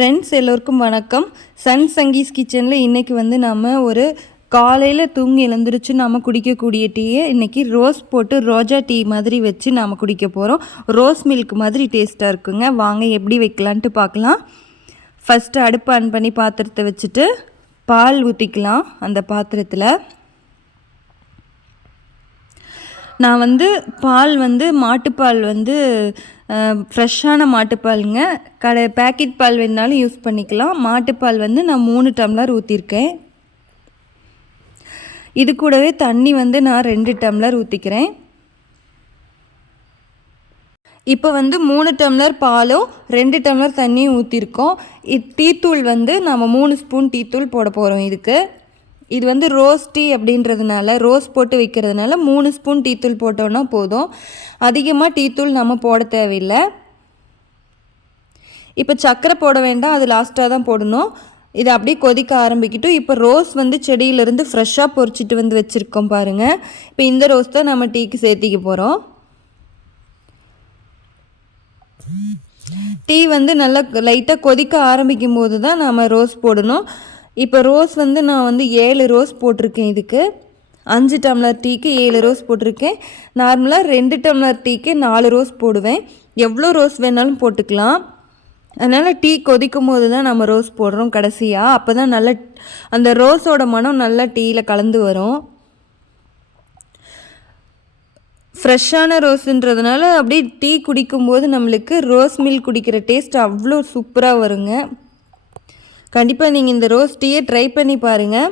Friends எல்லோருக்கும் வணக்கம். Sun Sanghis கிச்சனில் இன்றைக்கி வந்து நம்ம ஒரு காலையில் தூங்கி எழுந்திரிச்சு நாம் குடிக்கக்கூடிய டீயை இன்றைக்கி ரோஸ் போட்டு ரோஜா டீ மாதிரி வச்சு நாம் குடிக்க போகிறோம் ரோஸ் மில்க் மாதிரி டேஸ்ட்டாக இருக்குங்க. வாங்க எப்படி வைக்கலான்ட்டு பார்க்கலாம். ஃபஸ்ட்டு அடுப்பு ஆன் பண்ணி பாத்திரத்தை வச்சுட்டு பால் ஊற்றிக்கலாம் அந்த பாத்திரத்தில் நான் வந்து பால் வந்து மாட்டுப்பால் வந்து ஃப்ரெஷ்ஷான மாட்டுப்பாலுங்க. கடை பேக்கெட் பால் வேணாலும் யூஸ் பண்ணிக்கலாம். மாட்டுப்பால் வந்து நான் மூணு டம்ளர் ஊற்றிருக்கேன் இது கூடவே தண்ணி வந்து நான் ரெண்டு டம்ளர் ஊற்றிக்கிறேன் இப்போ வந்து மூணு டம்ளர் பாலும் ரெண்டு டம்ளர் தண்ணியும் ஊற்றிருக்கோம் டீத்தூள் வந்து நம்ம மூணு ஸ்பூன் டீத்தூள் போட போகிறோம் இதுக்கு. இது வந்து ரோஸ் டீ அப்படின்றதுனால ரோஸ் போட்டு வைக்கிறதுனால மூணு ஸ்பூன் டீத்தூள் போட்டோன்னா போதும். அதிகமாக டீத்தூள் நம்ம போட தேவையில்லை. இப்போ சர்க்கரை போட வேண்டாம் அது லாஸ்ட்டாக தான் போடணும். இதை அப்படியே கொதிக்க ஆரம்பிக்கிட்டும். இப்போ ரோஸ் வந்து செடியிலேருந்து ஃப்ரெஷ்ஷாக பொறிச்சிட்டு வந்து வச்சுருக்கோம் பாருங்கள் இப்போ இந்த ரோஸ் தான் நம்ம டீக்கு சேர்த்திக்க போகிறோம் டீ வந்து நல்லா லைட்டாக கொதிக்க ஆரம்பிக்கும் போது தான் நம்ம ரோஸ் போடணும். இப்போ ரோஸ் வந்து நான் வந்து ஏழு ரோஸ் போட்டிருக்கேன் இதுக்கு. அஞ்சு டம்ளர் டீக்கு ஏழு ரோஸ் போட்டிருக்கேன். நார்மலாக ரெண்டு டம்ளர் டீக்கு நாலு ரோஸ் போடுவேன். எவ்வளோ ரோஸ் வேணாலும் போட்டுக்கலாம். அதனால் டீ கொதிக்கும் போது தான் நம்ம ரோஸ் போடுறோம் கடைசியாக அப்போ தான் நல்ல அந்த ரோஸோட மனம் நல்லா டீயில் கலந்து வரும். ஃப்ரெஷ்ஷான ரோஸுன்றதுனால அப்படியே டீ குடிக்கும்போது நம்மளுக்கு ரோஸ் மில்க் குடிக்கிற டேஸ்ட் அவ்வளோ சூப்பராக வருங்க. கண்டிப்பாக நீங்கள் இந்த ரோஸ் டீயை ட்ரை பண்ணி பாருங்கள்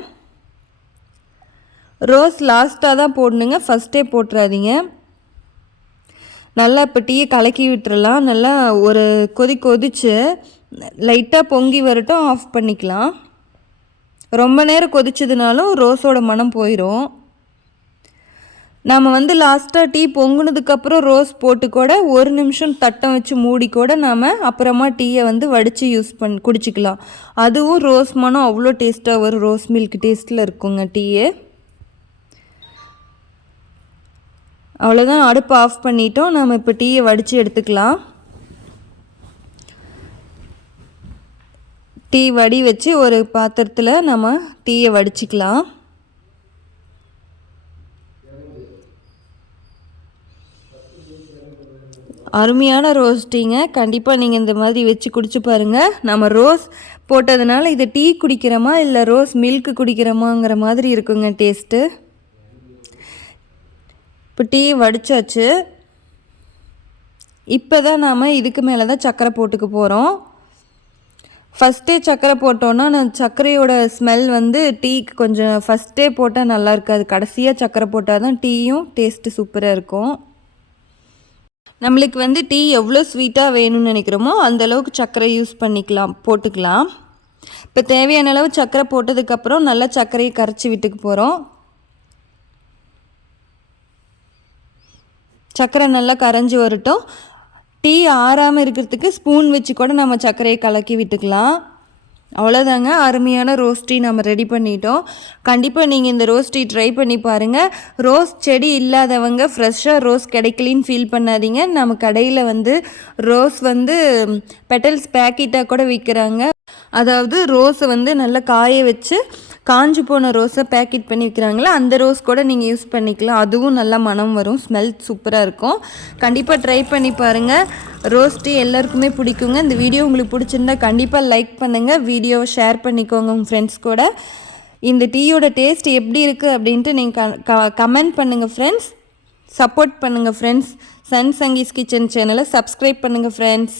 ரோஸ் லாஸ்ட்டாக தான் போடணுங்க. ஃபஸ்ட்டே போட்டுறாதீங்க. நல்லா இப்போ டீயை கலக்கி விட்டுறலாம். நல்லா ஒரு கொதி கொதித்து லைட்டாக பொங்கி வரட்டும் ஆஃப் பண்ணிக்கலாம். ரொம்ப நேரம் கொதிச்சதுனாலும் ரோஸோட மனம் போயிடும் நாம் வந்து லாஸ்ட்டாக டீ பொங்குனதுக்கப்புறம் ரோஸ் போட்டு கூட ஒரு நிமிஷம் தட்டம் வச்சு மூடி கூட நாம் அப்புறமா டீயை வந்து வடித்து யூஸ் பண் குடிச்சிக்கலாம். அதுவும் ரோஸ் மனம் அவ்வளோ டேஸ்ட்டாக வரும். ரோஸ் மில்க் டேஸ்ட்டில் இருக்குங்க டீயை. அவ்வளோதான் அடுப்பு ஆஃப் பண்ணிட்டோம். நம்ம இப்போ டீயை வடித்து எடுத்துக்கலாம். டீ வடி வச்சு ஒரு பாத்திரத்தில் நம்ம டீயை வடிச்சிக்கலாம். அருமையான ரோஸ் டீங்க கண்டிப்பாக நீங்கள் இந்த மாதிரி வச்சு குடிச்சு பாருங்கள் நம்ம ரோஸ் போட்டதுனால இது டீ குடிக்கிறோமா இல்லை ரோஸ் மில்க் குடிக்கிறோமாங்கிற மாதிரி இருக்குங்க டேஸ்ட்டு. இப்போ டீ வடித்தாச்சு இப்போ தான் நாம் இதுக்கு மேலே தான் சர்க்கரை போட்டுக்க போகிறோம் ஃபஸ்ட்டே சர்க்கரை போட்டோன்னா நான் சர்க்கரையோட ஸ்மெல் வந்து டீக்கு கொஞ்சம் ஃபஸ்ட்டே போட்டால் நல்லா இருக்காது. கடைசியாக சர்க்கரை போட்டால் தான் டீயும் டேஸ்ட்டு சூப்பராக இருக்கும். நம்மளுக்கு வந்து டீ எவ்வளோ ஸ்வீட்டாக வேணும்னு நினைக்கிறோமோ அந்தளவுக்கு சர்க்கரை யூஸ் பண்ணிக்கலாம் போட்டுக்கலாம். இப்போ தேவையான அளவு சர்க்கரை போட்டதுக்கப்புறம் நல்லா சர்க்கரையை கரைச்சி விட்டுக்கு போகிறோம் சர்க்கரை நல்லா கரைஞ்சி வரட்டும். டீ ஆறாமல் இருக்கிறதுக்கு ஸ்பூன் வச்சு கூட நம்ம சர்க்கரையை கலக்கி விட்டுக்கலாம். அவ்வளோதாங்க அருமையான ரோஸ்டி நம்ம ரெடி பண்ணிட்டோம். கண்டிப்பாக நீங்கள் இந்த ரோஸ்டி ட்ரை பண்ணி பாருங்கள் ரோஸ் செடி இல்லாதவங்க ஃப்ரெஷ்ஷாக ரோஸ் கிடைக்கலின்னு ஃபீல் பண்ணாதீங்க. நம்ம கடையில் வந்து ரோஸ் வந்து பெட்டல்ஸ் பேக்கெட்டாக கூட விற்கிறாங்க அதாவது ரோஸை வந்து நல்லா காய வச்சு காஞ்சி போன ரோஸை பேக்கெட் பண்ணி விற்கிறாங்களா அந்த ரோஸ் கூட நீங்கள் யூஸ் பண்ணிக்கலாம். அதுவும் நல்லா மனம் வரும் ஸ்மெல் சூப்பராக இருக்கும். கண்டிப்பாக ட்ரை பண்ணி பாருங்கள் ரோஸ் டீ எல்லாருக்குமே பிடிக்குங்க. இந்த வீடியோ உங்களுக்கு பிடிச்சிருந்தா கண்டிப்பாக லைக் பண்ணுங்கள் வீடியோவை ஷேர் பண்ணிக்கோங்க உங்கள் ஃப்ரெண்ட்ஸ் கூட. இந்த டீயோட டேஸ்ட் எப்படி இருக்குது அப்படின்ட்டு நீங்கள் க கமெண்ட் பண்ணுங்கள் ஃப்ரெண்ட்ஸ் சப்போர்ட் பண்ணுங்கள் ஃப்ரெண்ட்ஸ் சன் சங்கீஸ் கிச்சன் சேனலை சப்ஸ்கிரைப் பண்ணுங்கள் ஃப்ரெண்ட்ஸ்